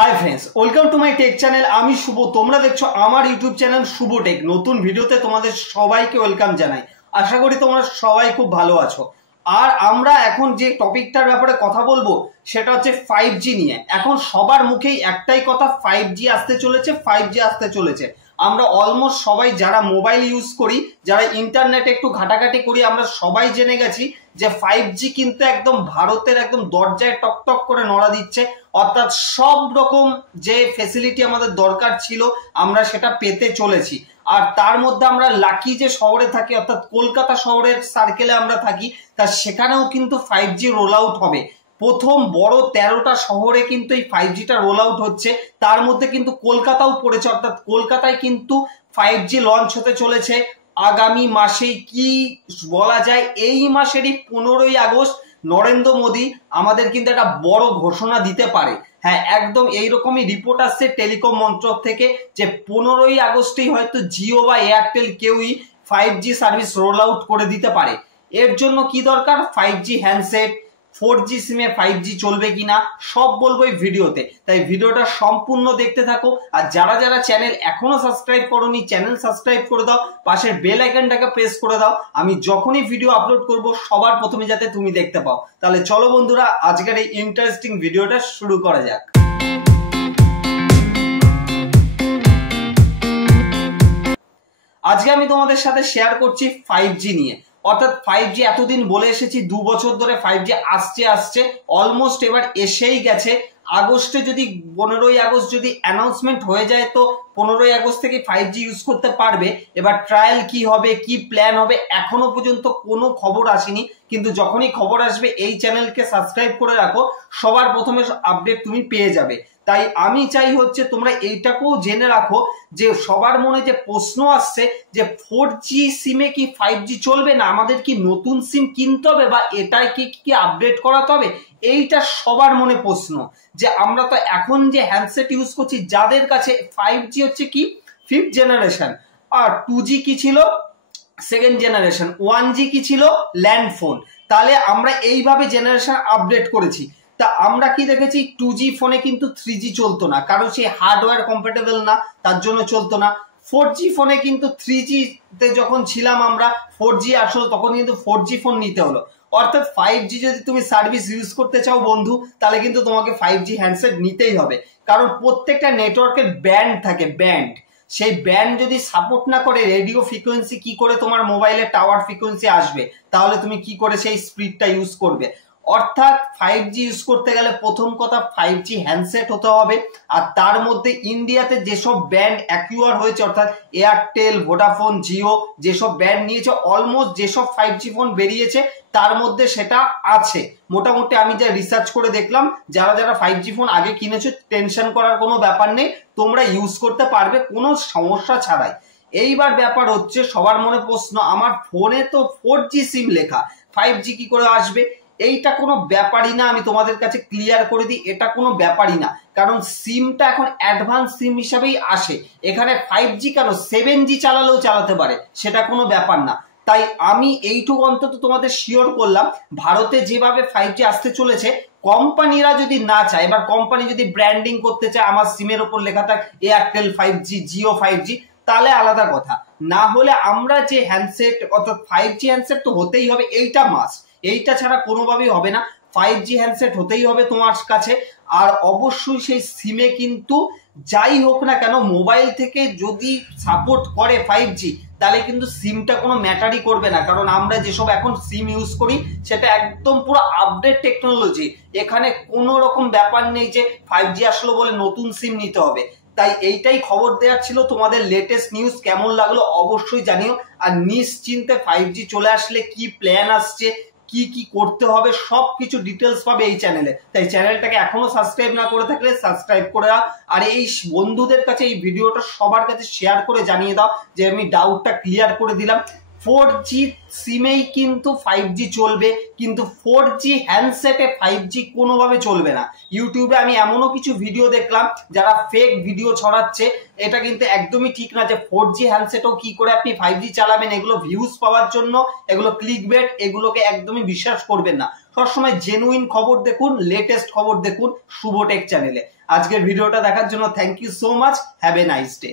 Hi friends welcome to my tech channel आमी शुभ তোমরা দেখছো আমার ইউটিউব চ্যানেল শুভ টেক নতুন ভিডিওতে তোমাদের সবাইকে ওয়েলকাম জানাই। আশা করি তোমরা সবাই খুব ভালো আছো। আর আমরা এখন যে টপিকটার ব্যাপারে কথা বলবো সেটা হচ্ছে 5G নিয়ে। এখন সবার মুখেই একটাই কথা 5G আসতে চলেছে, 5G আসতে চলেছে। আমরা অলমোস্ট সবাই যারা মোবাইল ইউজ করি, যারা ইন্টারনেটে একটু ঘাটাঘাটি করি, আমরা সবাই জেনে গেছি যে 5G কিন্তু একদম ভারতের একদম দরজায় টকটক করে নড়া দিচ্ছে। অর্থাৎ সব রকম যে ফেসিলিটি আমাদের দরকার ছিল আমরা সেটা পেতে চলেছি। আর তার মধ্যে আমরা লাকি যে শহরে থাকি, অর্থাৎ কলকাতা শহরের সার্কেলে আমরা থাকি, তা সেখানেও কিন্তু 5G রোল আউট হবে। প্রথম বড় 13টা শহরে কিন্তু এই 5Gটা রোল আউট হচ্ছে, তার মধ্যে কিন্তু কলকাতাও পড়েছে। অর্থাৎ কলকাতায় কিন্তু 5G লঞ্চ হতে চলেছে আগামী মাসেই। কি বলা যায়, এই মাসেরই 15ই আগস্ট নরেন্দ্র মোদী আমাদের কিন্তু একটা বড় ঘোষণা দিতে পারে। হ্যাঁ, একদম এইরকমই রিপোর্ট আসছে টেলিকম মন্ত্রক থেকে যে 15ই আগস্টেই হয়তো জিও বা এয়ারটেল কেউই 5G সার্ভিস রোল আউট করে দিতে পারে। এর জন্য কি দরকার? 5G হ্যান্ডসেট, 4G সিমে 5G চলবে কিনা সব বলবো এই ভিডিওতে। তাই ভিডিওটা সম্পূর্ণ দেখতে থাকো। আর যারা যারা চ্যানেল এখনো সাবস্ক্রাইব করোনি, চ্যানেল সাবস্ক্রাইব করে দাও, পাশের বেল আইকনটাকে প্রেস করে দাও। আমি যখনই ভিডিও আপলোড করব সবার প্রথমে যাতে তুমি দেখতে পাও। তাহলে চলো বন্ধুরা, আজকের এই ইন্টারেস্টিং ভিডিওটা শুরু করা যাক। আজকে আমি তোমাদের সাথে শেয়ার করছি 5G নিয়ে। অর্থাৎ 5G এতদিন বলে এসেছি, 2 বছর ধরে 5G আসছে অলমোস্ট এবার এসেই গেছে। আগস্টে যদি 15ই আগস্ট যদি অ্যানাউন্সমেন্ট হয়ে যায় তো 15ই আগস্ট থেকে 5G ইউজ করতে পারবে। এবার ট্রায়াল কি হবে, কি প্ল্যান হবে, এখনো পর্যন্ত কোনো খবর আসেনি। কিন্তু যখনই খবর আসবে এই চ্যানেলকে সাবস্ক্রাইব করে রাখো, সবার প্রথমে আপডেট তুমি পেয়ে যাবে। তাই আমি চাই হচ্ছে তোমরা এইটাকেও জেনে রাখো যে সবার মনে যে প্রশ্ন আসছে যে 4G সিমে কি 5G চলবে না, আমাদের কি নতুন সিম কিনতে হবে বা এটাই কি আপডেট করাতে হবে, এইটা সবার মনে প্রশ্ন। যে আমরা তো এখন যে হ্যান্ডসেট ইউজ করছি, যাদের কাছে 5G হচ্ছে কি 5th জেনারেশন, আর 2G কি ছিল 2nd জেনারেশন, 1G কি ছিল ল্যান্ড ফোন। তাহলে আমরা এইভাবে জেনারেশন আপডেট করেছি। তা আমরা কি দেখেছি, 2G ফোনে কিন্তু 3G চলতো না, কারণ সেই হার্ডওয়্যার কম্প্যাটেবল না, তার জন্য চলতো না। 4G ফোনে কিন্তু 3G তে যখন ছিলাম আমরা, 4G আসলো তখন কিন্তু 4G ফোন নিতে হলো। অর্থাৎ 5G যদি তুমি সার্ভিস ইউজ করতে চাও বন্ধু, তাহলে কিন্তু তোমাকে 5G হ্যান্ডসেট নিতেই হবে। কারণ প্রত্যেকটা নেটওয়ার্কের ব্যান্ড থাকে, ব্যান্ড। সেই ব্যান্ড যদি সাপোর্ট না করে, রেডিও ফ্রিকোয়েন্সি কি করে তোমার মোবাইলে টাওয়ার ফ্রিকোয়েন্সি আসবে, তাহলে তুমি কি করে সেই স্পিডটা ইউজ করবে। অর্থাৎ 5G ইউজ করতে গেলে প্রথম কথা 5G হ্যান্ডসেট হতে হবে। আর তার মধ্যে ইন্ডিয়াতে যেসব ব্যান্ড অ্যাকিউয়ার হয়েছে, অর্থাৎ এয়ারটেল, ভোডাফোন, জিও যেসব ব্যান্ড নিয়েছে, অলমোস্ট যেসব 5G ফোন বেরিয়েছে তার মধ্যে সেটা আছে। মোটামুটি আমি যা রিসার্চ করে দেখলাম, যারা যারা 5G ফোন আগে কিনেছো টেনশন করার কোনো ব্যাপার নেই, তোমরা ইউজ করতে পারবে কোনো সমস্যা ছাড়াই। এইবার ব্যাপার হচ্ছে সবার মনে প্রশ্ন, আমার ফোনে তো 4G সিম লেখা, 5G কি করে আসবে? এইটা কোনো ব্যাপারই না, আমি তোমাদের কাছে ক্লিয়ার করে দিই, এটা কোনো ব্যাপারই না। কারণ সিমটা এখন অ্যাডভান্স সিম হিসাবেই আসে। এখানে 5G কেন, 7G চালালেও চালাতে পারে, সেটা কোনো ব্যাপার না। তাই আমি এইটুকু অন্তত তোমাদের শিওর করলাম, ভারতে যেভাবে 5G আসতে চলেছে, কোম্পানিরা যদি না চায়, এবার কোম্পানি যদি ব্র্যান্ডিং করতে চায়, আমার সিমের ওপর লেখা থাক এয়ারটেল 5G, জিও 5G, তাহলে আলাদা কথা। না হলে আমরা যে হ্যান্ডসেট, অর্থাৎ 5G হ্যান্ডসেট তো হতেই হবে, এইটা মাস্ট, এইটা ছাড়া কোনোভাবেই হবে না। 5G হ্যান্ডসেট হতেই হবে তোমার কাছে। আর অবশ্যই সেই সিমে কিন্তু যাই হোক না কেন, মোবাইল থেকে যদি সাপোর্ট করে 5G, তাহলে কিন্তু সিমটা কোনো ম্যাটারই করবে না। কারণ আমরা যেসব এখন সিম ইউজ করি সেটা একদম পুরো আপডেট টেকনোলজি। এখানে কোনো রকম ব্যাপার নেই যে 5G আসলো বলে নতুন সিম নিতে হবে। তাই এইটাই খবর দেওয়ার ছিল। তোমাদের লেটেস্ট নিউজ কেমন লাগলো অবশ্যই জানিও। আর নিশ্চিন্তে 5G চলে আসলে কি প্ল্যান আসছে, কি কি করতে হবে, সবকিছু ডিটেলস পাবে এই চ্যানেলে। তাই চ্যানেলটাকে এখনো সাবস্ক্রাইব না করে থাকলে সাবস্ক্রাইব করে দাও। আর এই বন্ধুদের কাছে এই ভিডিওটা সবার কাছে শেয়ার করে জানিয়ে দাও যে আমি ডাউটটা ক্লিয়ার করে দিলাম। 4G সিমেই কিন্তু 5G চলবে, কিন্তু 4G হ্যান্ডসেটে 5G কোনোভাবে চলবে না। ইউটিউবে আমি এমনও কিছু ভিডিও দেখলাম যারা ফেক ভিডিও ছড়াচ্ছে, এটা কিন্তু একদমই ঠিক না যে 4G হ্যান্ডসেটও কি করে আপনি 5G চালাবেন। এগুলো ভিউজ পাওয়ার জন্য, এগুলো ক্লিকবেট, এগুলোকে একদমই বিশ্বাস করবেন না। সবসময় জেনুইন খবর দেখুন, লেটেস্ট খবর দেখুন শুভ টেক চ্যানেলে। আজকের ভিডিওটা দেখার জন্য thank you so much, have a nice day.